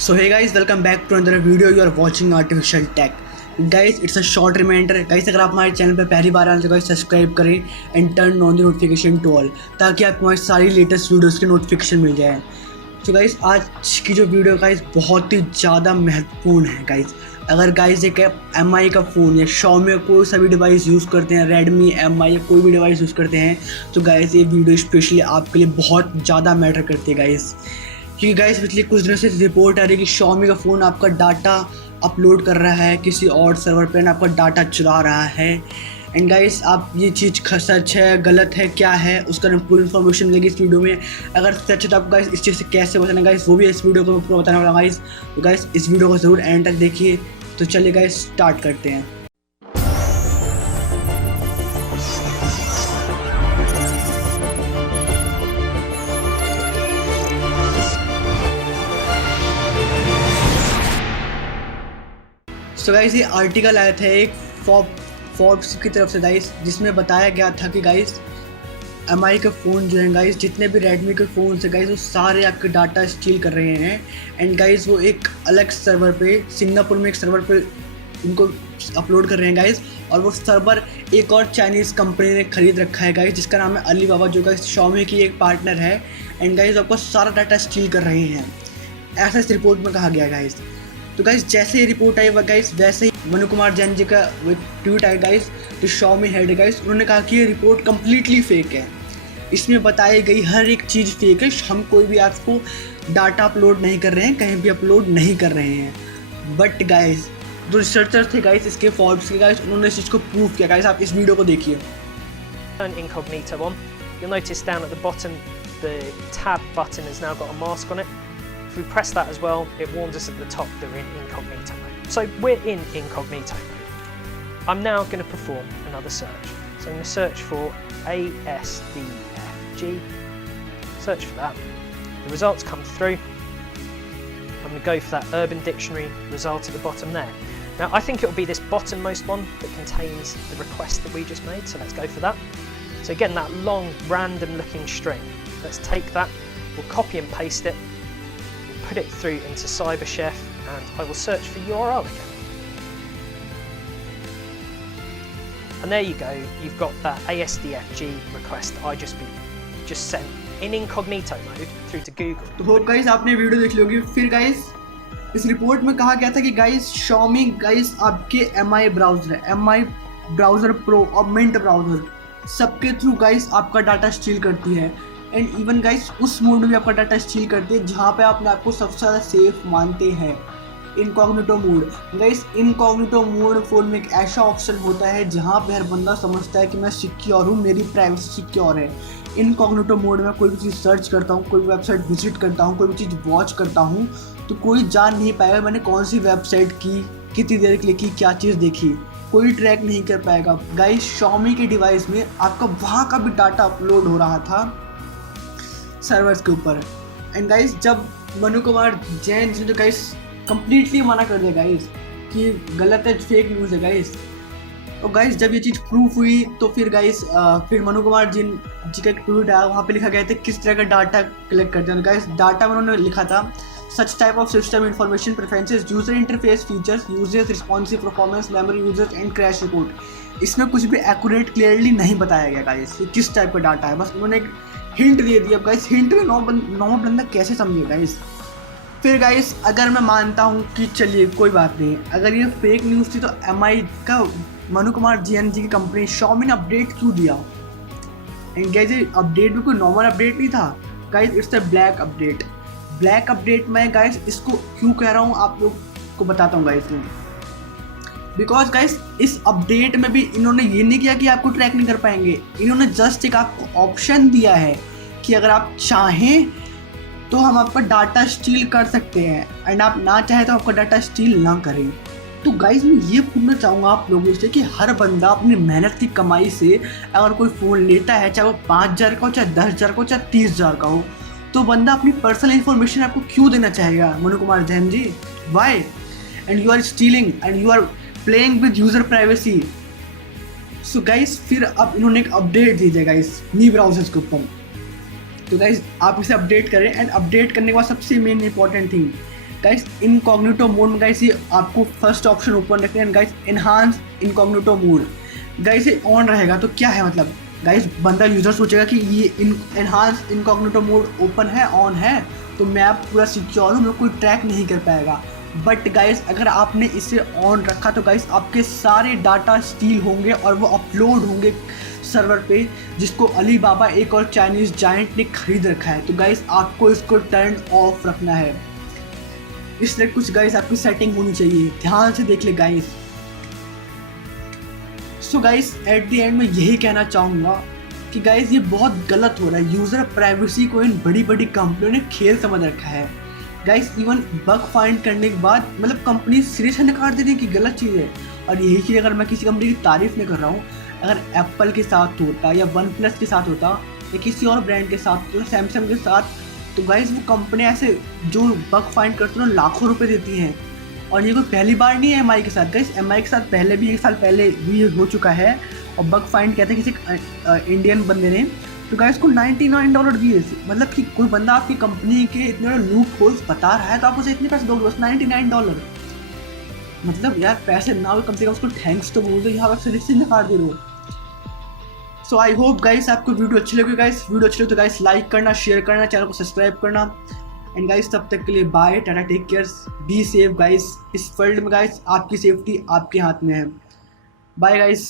So hey guys, welcome back to another video. You are watching Artificial Tech. Guys, it's a short reminder. Guys, अगर आप हमारे channel पर पहली बार आए तो गाइस सब्सक्राइब करें and turn on the notification to all, ताकि आपको हमारी सारी लेटेस्ट वीडियोस की नोटिफिकेशन मिल जाए. तो गाइस आज की जो वीडियो गाइस बहुत ही ज़्यादा महत्वपूर्ण है. गाइस अगर गाइस एक MI का फ़ोन या Xiaomi का कोई सा भी डिवाइस यूज़ करते हैं, Redmi, MI या कोई भी डिवाइस यूज़ करते हैं, तो गाइस ये वीडियो स्पेशली आपके लिए बहुत ज़्यादा मैटर करती है गाइस. क्योंकि गाइस पिछले कुछ दिनों से रिपोर्ट आ रही है कि Xiaomi का फ़ोन आपका डाटा अपलोड कर रहा है किसी और सर्वर पे, आपका डाटा चुरा रहा है. एंड गाइस आप ये चीज़ सच है गलत है क्या है उसका पूरी इन्फॉर्मेशन मिलेगी इस वीडियो में. अगर सच है तो आपको गाइस इस चीज़ से कैसे बचना गाइस वो भी इस वीडियो को पूरा बताने वाला गाइस. तो गाइस इस वीडियो को ज़रूर एंड तक देखिए. तो चलिए गाइस स्टार्ट करते हैं. तो गाइस ये आर्टिकल आया था एक फोर्ब्स की तरफ से गाइस, जिसमें बताया गया था कि गाइस MI के फ़ोन जो हैं गाइस, जितने भी Redmi के फ़ोन से गाइस वो सारे आपके डाटा स्टील कर रहे हैं. एंड गाइस वो एक अलग सर्वर पे सिंगापुर में एक सर्वर पे उनको अपलोड कर रहे हैं गाइस. और वो सर्वर एक और चाइनीज़ कंपनी ने ख़रीद रखा है गाइस, जिसका नाम है अलीबाबा, जो गाइस Xiaomi की एक पार्टनर है. एंड गाइस आपको सारा डाटा स्टील कर रहे हैं, ऐसा इस रिपोर्ट में कहा गया गाइस. तो गाइस जैसे ये रिपोर्ट आई गाइस वैसे ही मनु कुमार जैन जी का वो ट्वीट आया गाइस, जो Xiaomi हेड है गाइस, उन्होंने कहा कि ये रिपोर्ट कम्प्लीटली फेक है. इसमें बताई गई हर एक चीज़ फेक है. हम कोई भी आपको डाटा अपलोड नहीं कर रहे हैं, कहीं भी अपलोड नहीं कर रहे हैं. बट गाइस जो रिसर्चर थे गाइस इसके फोर्ब्स के गाइस, उन्होंने इस चीज़ को प्रूव किया. गाइस आप इस वीडियो को देखिए. Turn incognito on. You'll notice down at the bottom the tab button has now got a mask on it. If we press that as well, it warns us at the top that we're in incognito mode. So we're in incognito mode. I'm now going to perform another search. So I'm going to search for ASDFG. Search for that. The results come through. I'm going to go for that Urban Dictionary result at the bottom there. Now I think it will be this bottommost one that contains the request that we just made. So let's go for that. So again, that long random looking string. Let's take that. We'll copy and paste it. Put it through into CyberChef and I will search for URL again. And there you go, you've got that ASDFG request I just sent in incognito mode through to Google. तो hope guys आपने video देख ली होगी. फिर guys इस report में कहा गया था कि गाइस Xiaomi गाइस आपके MI ब्राउज़र है, MI ब्राउज़र प्रो और मिंट ब्राउज़र सबके थ्रू गाइस आपका डाटा स्टील करती है. एंड इवन गाइस उस मोड में भी आपका डाटा स्टील करते हैं जहाँ पे अपने आपको सबसे ज़्यादा सेफ मानते हैं, incognito mode. Guys incognito mode phone में एक ऐसा ऑप्शन होता है जहाँ पे हर बंदा समझता है कि मैं सिक्योर हूँ, मेरी प्राइवेसी सिक्योर है. इनकॉग्निटो मोड में कोई भी चीज़ सर्च करता हूँ, कोई भी वेबसाइट विजिट करता हूँ, कोई भी चीज़ वॉच करता हूँ, तो कोई जान नहीं पाएगा मैंने कौन सी वेबसाइट की, कितनी देर के लिए की, क्या चीज़ देखी, कोई ट्रैक नहीं कर पाएगा. गाइस Xiaomi के डिवाइस में आपका वहाँ का भी डाटा अपलोड हो रहा था सर्वर्स के ऊपर. एंड गाइस जब मनु कुमार जैन जी ने तो गाइस कम्प्लीटली मना कर दिया गाइस कि गलत है, फेक न्यूज़ है गाइस. तो गाइस जब ये चीज़ प्रूफ हुई तो फिर गाइस फिर मनु कुमार जी का एक ट्वीट आया, वहाँ पे लिखा गया था किस तरह का डाटा कलेक्ट करते हैं. गाइस डाटा में उन्होंने लिखा था such type of system information preferences, user interface features, users responsive performance, memory users and crash report. इसमें कुछ भी एक्यूरेट क्लियरली नहीं बताया गया गाइस ये किस टाइप का डाटा है, बस उन्होंने एक हिंट दे दिया. अब गाइस हिंट में नॉर्मल बंदा कैसे समझे गाइस. फिर गाइस अगर मैं मानता हूँ कि चलिए कोई बात नहीं, अगर ये फेक न्यूज़ थी तो MI का मनु कुमार जैन जी की कंपनी Xiaomi ने अपडेट क्यों दिया. एंड गाइस ये अपडेट भी कोई नॉर्मल अपडेट नहीं था guys, it's a black update. Black update मैं गाइस इसको क्यों कह रहा हूँ आप लोग को बताता हूँ गाइस में. बिकॉज गाइस इस अपडेट में भी इन्होंने ये नहीं किया कि आपको ट्रैक नहीं कर पाएंगे, इन्होंने जस्ट एक आपको ऑप्शन दिया है कि अगर आप चाहें तो हम आपका डाटा स्टील कर सकते हैं, एंड आप ना चाहें तो आपका डाटा स्टील ना करें. तो गाइस मैं ये पूछना चाहूँगा आप लोगों से कि हर बंदा अपनी मेहनत की कमाई से अगर कोई फ़ोन लेता है, चाहे वो 5,000 का हो, चाहे 10,000 का हो, चाहे 30,000 का हो, तो बंदा अपनी पर्सनल इन्फॉर्मेशन आपको क्यों देना चाहेगा Manu Kumar Jain ji. Why? And you are stealing and you are playing with user privacy. So guys फिर अब इन्होंने एक अपडेट दी है गाइस मी ब्राउजर्स के ऊपर. तो गाइस आप इसे अपडेट करें. एंड अपडेट करने के बाद सबसे main important thing guys incognito mode में गाइस ये आपको फर्स्ट ऑप्शन ओपन रखना है guys, enhance incognito mode. Guys ये ऑन रहेगा तो क्या है मतलब गाइस बंदा यूजर सोचेगा कि ये एनहांस इनकॉग्निटो मोड ओपन है, ऑन है, तो मैप पूरा सिक्योर हूँ, कोई ट्रैक नहीं कर पाएगा। बट गाइस अगर आपने इसे ऑन रखा तो गाइस आपके सारे डाटा स्टील होंगे और वो अपलोड होंगे सर्वर पे, जिसको अली बाबा एक और चाइनीज जायंट ने खरीद रखा है। तो गाइस आपको इसको टर्न ऑफ रखना है, इसलिए कुछ गाइस आपकी सेटिंग होनी चाहिए, ध्यान से देख ले guys. So guys at the end में यही कहना चाहूँगा कि गाइस ये बहुत गलत हो रहा है। यूज़र प्राइवेसी को इन बड़ी बड़ी कंपनियों ने खेल समझ रखा है गाइस। इवन बग फाइंड करने के बाद मतलब कंपनी सीरियसली नकार दे रही है कि गलत चीज़ है। और यही चीज़ अगर मैं किसी कंपनी की तारीफ नहीं कर रहा हूँ, अगर एप्पल के साथ होता या वन प्लस के साथ होता या किसी और ब्रांड के साथ होता, सैमसंग के साथ, तो गाइस वो कंपनी ऐसे जो बग फाइंड करते हैं लाखों रुपए देती हैं। और ये कोई पहली बार नहीं है एम आई के साथ गाइस, एम आई के साथ पहले भी 1 साल पहले भी हो चुका है। और बग फाइंड कहते हैं किसी इंडियन बंदे ने, तो गाइस को $99 दिए। मतलब कि कोई बंदा आपकी कंपनी के इतने बड़े लूप होल्स बता रहा है तो आप उसे इतने पैसे दोगे, बस $99। मतलब यार पैसे ना हो कम से कम उसको थैंक्स तो बोल दो, यहाँ पर सीरियसली नकार दे रहे हो। सो आई होप गाइस आपको वीडियो अच्छी लगी। गाइस वीडियो अच्छी लगी तो गाइस लाइक करना, शेयर करना, चैनल को सब्सक्राइब करना। एंड गाइस तब तक के लिए बाय, टाटा, take care, be safe guys. इस वर्ल्ड में गाइस आपकी सेफ्टी आपके हाथ में है। Bye guys.